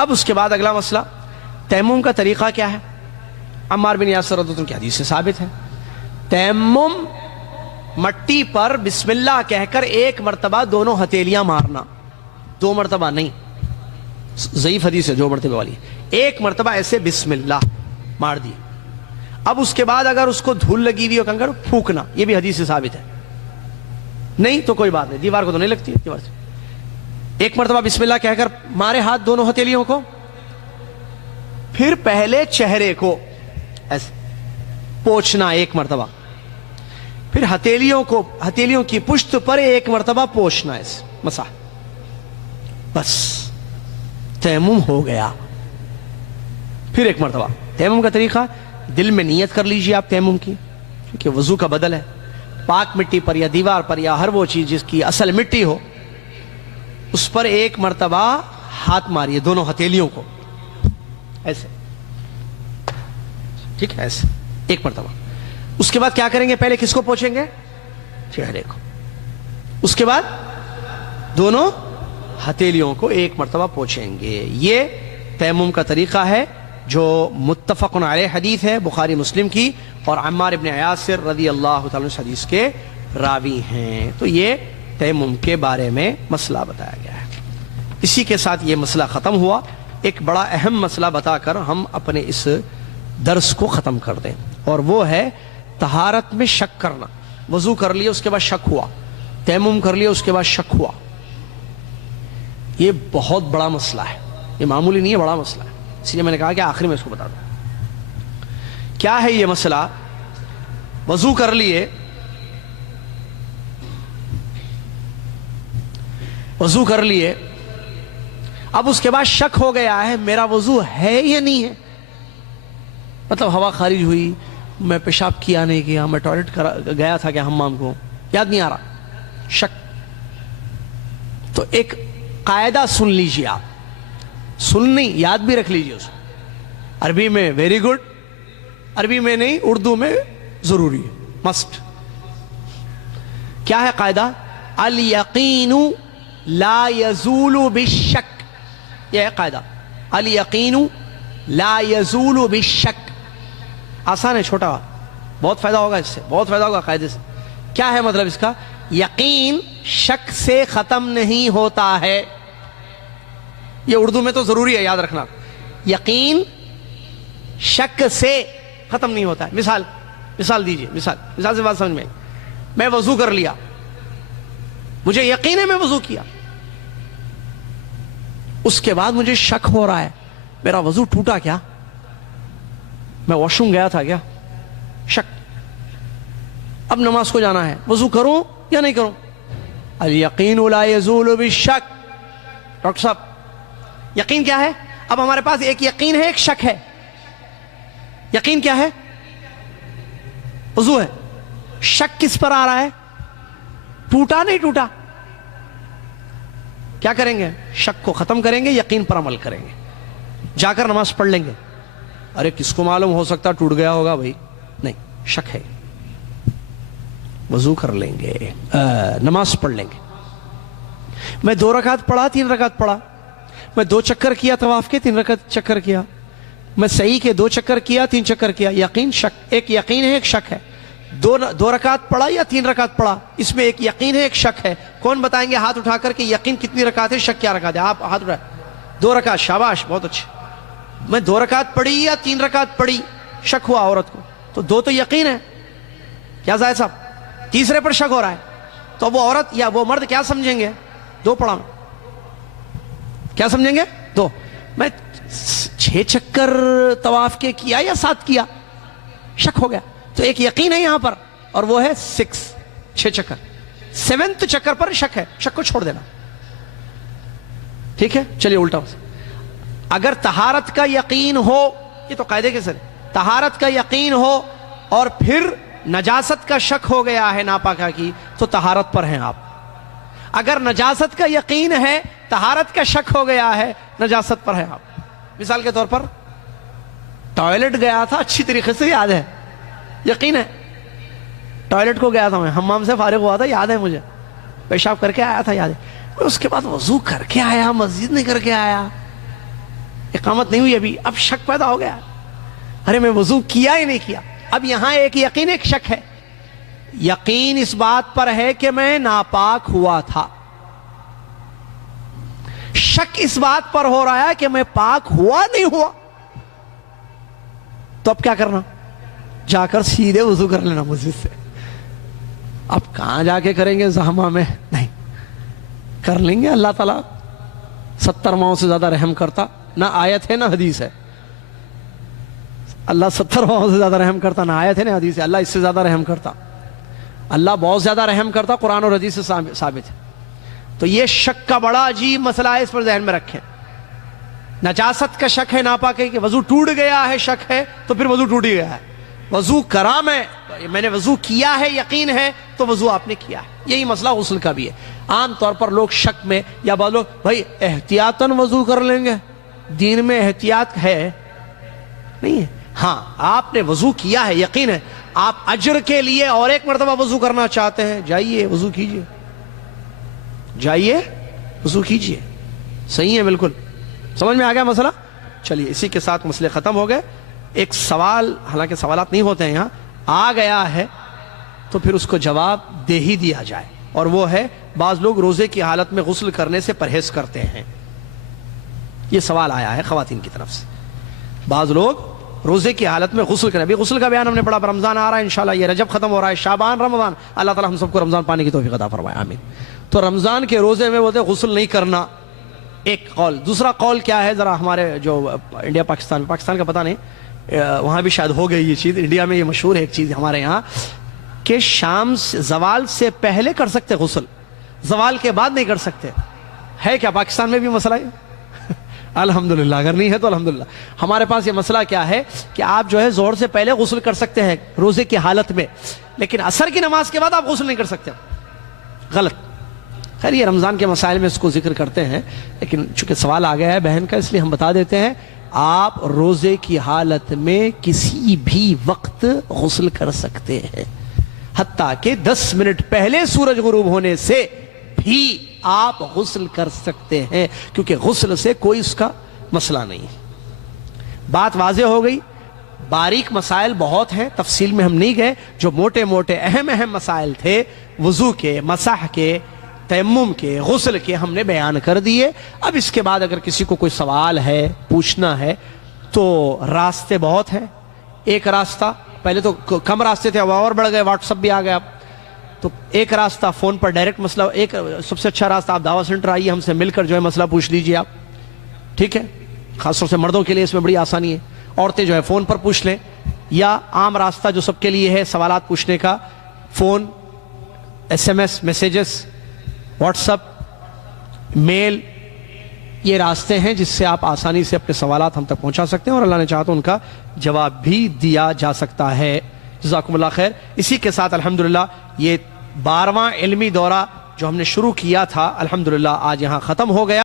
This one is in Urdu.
اب اس کے بعد اگلا مسئلہ، تیمم کا طریقہ کیا ہے؟ عمار بن یاسر رضی اللہ عنہ کی حدیث سے ثابت ہے، تیمم مٹی پر بسم اللہ کہہ کر ایک مرتبہ دونوں ہتھیلیاں مارنا، 2 مرتبہ نہیں، ضعیف حدیث ہے جو مرتبہ والی ہے، ایک مرتبہ ایسے بسم اللہ مار دی، اب اس کے بعد اگر اس کو دھول لگی ہوئی ہو کنکر پھونکنا، یہ بھی حدیث سے ثابت ہے، نہیں تو کوئی بات نہیں، دیوار کو تو نہیں لگتی، دیوار سے ایک مرتبہ بسم اللہ کہہ کر مارے ہاتھ دونوں ہتھیلیوں کو، پھر پہلے چہرے کو ایسے پوچھنا ایک مرتبہ، پھر ہتھیلیوں کی پشت پر ایک مرتبہ پوچھنا ایسے مسح، بس تیمم ہو گیا۔ پھر ایک مرتبہ تیمم کا طریقہ، دل میں نیت کر لیجئے آپ تیمم کی، کیونکہ وضو کا بدل ہے، پاک مٹی پر یا دیوار پر یا ہر وہ چیز جس کی اصل مٹی ہو اس پر ایک مرتبہ ہاتھ ماریے دونوں ہتھیلیوں کو ایسے، ٹھیک ہے، ایسے ایک مرتبہ۔ اس کے بعد کیا کریں گے؟ پہلے کس کو پوچھیں گے؟ چہرے کو، اس کے بعد دونوں ہتھیلیوں کو ایک مرتبہ پوچھیں گے۔ یہ تیمم کا طریقہ ہے جو متفق علیہ حدیث ہے بخاری مسلم کی، اور عمار ابن یاسر رضی اللہ تعالیٰ عنہ حدیث کے راوی ہیں۔ تو یہ تیمم کے بارے میں مسئلہ بتایا گیا ہے۔ اسی کے ساتھ یہ مسئلہ ختم ہوا۔ ایک بڑا اہم مسئلہ بتا کر ہم اپنے اس درس کو ختم کر دیں، اور وہ ہے طہارت میں شک کرنا۔ وضو کر لیا اس کے بعد شک ہوا، تیمم کر لیا اس کے بعد شک ہوا، یہ بہت بڑا مسئلہ ہے، یہ معمولی نہیں ہے، بڑا مسئلہ ہے، اس لیے میں نے کہا کہ آخری میں اس کو بتا دوں۔ کیا ہے یہ مسئلہ؟ وضو کر لیے، وضو کر لیے، اب اس کے بعد شک ہو گیا ہے میرا وضو ہے یا نہیں ہے، مطلب ہوا خارج ہوئی، میں پیشاب کیا نہیں کیا، میں ٹوائلٹ گیا تھا کہ حمام کو، یاد نہیں آ رہا، شک۔ تو ایک قاعدہ سن لیجیے آپ، سننی یاد بھی رکھ لیجیے اس کو، عربی میں ویری گڈ، عربی میں نہیں اردو میں ضروری ہے، مسٹ۔ کیا ہے قاعدہ؟ الیقین لا یزول بالشک، یہ ہے قاعدہ، الیقین لا یزول بالشک۔ آسان ہے، چھوٹا، بہت فائدہ ہوگا اس سے، بہت فائدہ ہوگا قاعدے سے۔ کیا ہے مطلب اس کا؟ یقین شک سے ختم نہیں ہوتا ہے، یہ اردو میں تو ضروری ہے یاد رکھنا، یقین شک سے ختم نہیں ہوتا ہے۔ مثال دیجئے، مثال سے بات سمجھ میں، میں وضو کر لیا، مجھے یقین ہے میں وضو کیا، اس کے بعد مجھے شک ہو رہا ہے میرا وضو ٹوٹا کیا، میں واش روم گیا تھا کیا، شک۔ اب نماز کو جانا ہے، وضو کروں یا نہیں کروں؟ الیقین لا یزول بالشک۔ ڈاکٹر صاحب یقین کیا ہے؟ اب ہمارے پاس ایک یقین ہے، ایک شک ہے۔ یقین کیا ہے؟ وضو ہے، شک کس پر آ رہا ہے؟ ٹوٹا نہیں ٹوٹا۔ کیا کریں گے؟ شک کو ختم کریں گے، یقین پر عمل کریں گے، جا کر نماز پڑھ لیں گے۔ ارے کس کو معلوم، ہو سکتا ٹوٹ گیا ہوگا، بھائی نہیں، شک ہے، وضو کر لیں گے، نماز پڑھ لیں گے۔ میں 2 رکعت پڑھا، 3 رکعت پڑھا، میں 2 چکر کیا طواف کے، 3 رکعت چکر کیا، میں صحیح کے 2 چکر کیا، 3 چکر کیا، یقین شک، ایک یقین ہے ایک شک ہے۔ 2 رکعت پڑھا یا 3 رکعت پڑھا، اس میں ایک یقین ہے ایک شک ہے۔ کون بتائیں گے ہاتھ اٹھا کر کہ یقین کتنی رکعت ہے، شک کیا رکعت ہے؟ آپ ہاتھ اٹھائیں۔ 2 رکعت، شاباش، بہت اچھے۔ میں 2 رکعت پڑھی یا 3 رکعت پڑھی، شک ہوا عورت کو، تو 2 تو یقین ہے، کیا زاہد صاحب؟ تیسرے پر شک ہو رہا ہے، تو وہ عورت یا وہ مرد کیا سمجھیں گے؟ 2 پڑھا میں، کیا سمجھیں گے؟ 2۔ میں 6 چکر طواف کے کیا یا 7 کیا، شک ہو گیا، تو ایک یقین ہے یہاں پر، اور وہ ہے 6 چکر۔ 7 چکر پر شک ہے، شک کو چھوڑ دینا، ٹھیک ہے؟ چلیے الٹا، اگر طہارت کا یقین ہو، یہ تو قاعدے کے سر، طہارت کا یقین ہو اور پھر نجاست کا شک ہو گیا ہے ناپاکہ کی، تو طہارت پر ہیں آپ۔ اگر نجاست کا یقین ہے، طہارت کا شک ہو گیا ہے، نجاست پر ہیں آپ۔ مثال کے طور پر ٹوائلٹ گیا تھا، اچھی طریقے سے یاد ہے، یقین ہے، ٹوائلٹ کو گیا تھا میں، حمام سے فارغ ہوا تھا، یاد ہے مجھے، پیشاب کر کے آیا تھا، یاد ہے، اس کے بعد وضو کر کے آیا، مسجد نہیں کر کے آیا، اقامت نہیں ہوئی ابھی، اب شک پیدا ہو گیا، ارے میں وضو کیا ہی نہیں کیا. اب یہاں ایک یقین ایک شک ہے. یقین اس بات پر ہے کہ میں ناپاک ہوا تھا، شک اس بات پر ہو رہا ہے کہ میں پاک ہوا نہیں ہوا. تو اب کیا کرنا؟ جا کر سیدھے وضو کر لینا مسجد سے. اب کہاں جا کے کریں گے زحمہ میں؟ نہیں، کر لیں گے. اللہ تعالیٰ 70 ماہوں سے زیادہ رحم کرتا، نہ آیت ہے نہ حدیث ہے. اللہ 70 ماہوں سے زیادہ رحم کرتا، نہ آیت ہے نہ حدیث ہے. اللہ اس سے زیادہ رحم کرتا، اللہ بہت زیادہ رحم کرتا، قرآن اور حدیث سے ثابت ہے. تو یہ شک کا بڑا عجیب مسئلہ ہے، اس پر ذہن میں رکھیں. نجاست کا شک ہے، ناپاکی کہ وضو ٹوٹ گیا ہے شک ہے تو پھر وضو ٹوٹ ہی گیا ہے. وضو کرا میں نے وضو کیا ہے، یقین ہے تو وضو آپ نے کیا ہے. یہی مسئلہ غسل کا بھی ہے. عام طور پر لوگ شک میں یا بولو بھائی احتیاطاً وضو کر لیں گے، دین میں احتیاط ہے نہیں ہے. ہاں آپ نے وضو کیا ہے، یقین ہے، آپ اجر کے لیے اور ایک مرتبہ وضو کرنا چاہتے ہیں، جائیے وضو کیجئے، جائیے وضو کیجئے. صحیح ہے، بالکل سمجھ میں آ گیا مسئلہ. چلیے اسی کے ساتھ مسئلے ختم ہو گئے. ایک سوال، حالانکہ سوالات نہیں ہوتے ہیں یہاں، آ گیا ہے تو پھر اس کو جواب دے ہی دیا جائے، اور وہ ہے بعض لوگ روزے کی حالت میں غسل کرنے سے پرہیز کرتے ہیں. یہ سوال آیا ہے خواتین کی طرف سے. بعض لوگ روزے کی حالت میں غسل کریں. ابھی غسل کا بیان ہم نے پڑھا، رمضان آ رہا ہے انشاءاللہ، یہ رجب ختم ہو رہا ہے، شعبان، رمضان، اللہ تعالیٰ ہم سب کو رمضان پانے کی توفیق عطا فرمائے، آمین. تو رمضان کے روزے میں بولتے غسل نہیں کرنا، ایک قول. دوسرا قول کیا ہے؟ ذرا ہمارے جو انڈیا پاکستان کا پتہ نہیں، وہاں بھی شاید ہو گئی یہ چیز، انڈیا میں یہ مشہور ہے ایک چیز ہمارے یہاں کہ شام زوال سے پہلے کر سکتے غسل، زوال کے بعد نہیں کر سکتے. ہے کیا پاکستان میں بھی مسئلہ ہے؟ الحمدللہ، اگر نہیں ہے تو الحمدللہ. ہمارے پاس یہ مسئلہ کیا ہے کہ آپ جو ہے ظہر سے پہلے غسل کر سکتے ہیں روزے کی حالت میں، لیکن عصر کی نماز کے بعد آپ غسل نہیں کر سکتے. غلط. خیر یہ رمضان کے مسائل میں اس کو ذکر کرتے ہیں، لیکن چونکہ سوال آ گیا ہے بہن کا اس لیے ہم بتا دیتے ہیں. آپ روزے کی حالت میں کسی بھی وقت غسل کر سکتے ہیں، حتیٰ کہ 10 منٹ پہلے سورج غروب ہونے سے بھی آپ غسل کر سکتے ہیں، کیونکہ غسل سے کوئی اس کا مسئلہ نہیں. بات واضح ہو گئی. باریک مسائل بہت ہیں، تفصیل میں ہم نہیں گئے. جو موٹے موٹے اہم مسائل تھے وضو کے، مسح کے، تیمم کے، غسل کے، ہم نے بیان کر دیے. اب اس کے بعد اگر کسی کو کوئی سوال ہے، پوچھنا ہے، تو راستے بہت ہیں. ایک راستہ، پہلے تو کم راستے تھے، اب اور بڑھ گئے، واٹس ایپ بھی آ گیا. تو ایک راستہ فون پر ڈائریکٹ مسئلہ، ایک سب سے اچھا راستہ آپ دعوت سینٹر آئیے، ہم سے مل کر جو ہے مسئلہ پوچھ لیجئے آپ، ٹھیک ہے. خاص طور سے مردوں کے لیے اس میں بڑی آسانی ہے. عورتیں جو ہے فون پر پوچھ لیں، یا عام راستہ جو سب کے لیے ہے سوالات پوچھنے کا، phone, SMS messages, WhatsApp, mail, یہ راستے ہیں جس سے آپ آسانی سے اپنے سوالات ہم تک پہنچا سکتے ہیں، اور اللہ نے چاہا تو ان کا جواب بھی دیا جا سکتا ہے. جزاکم اللہ خیر. اسی کے ساتھ الحمدللہ یہ 12واں علمی دورہ جو ہم نے شروع کیا تھا الحمدللہ آج یہاں ختم ہو گیا.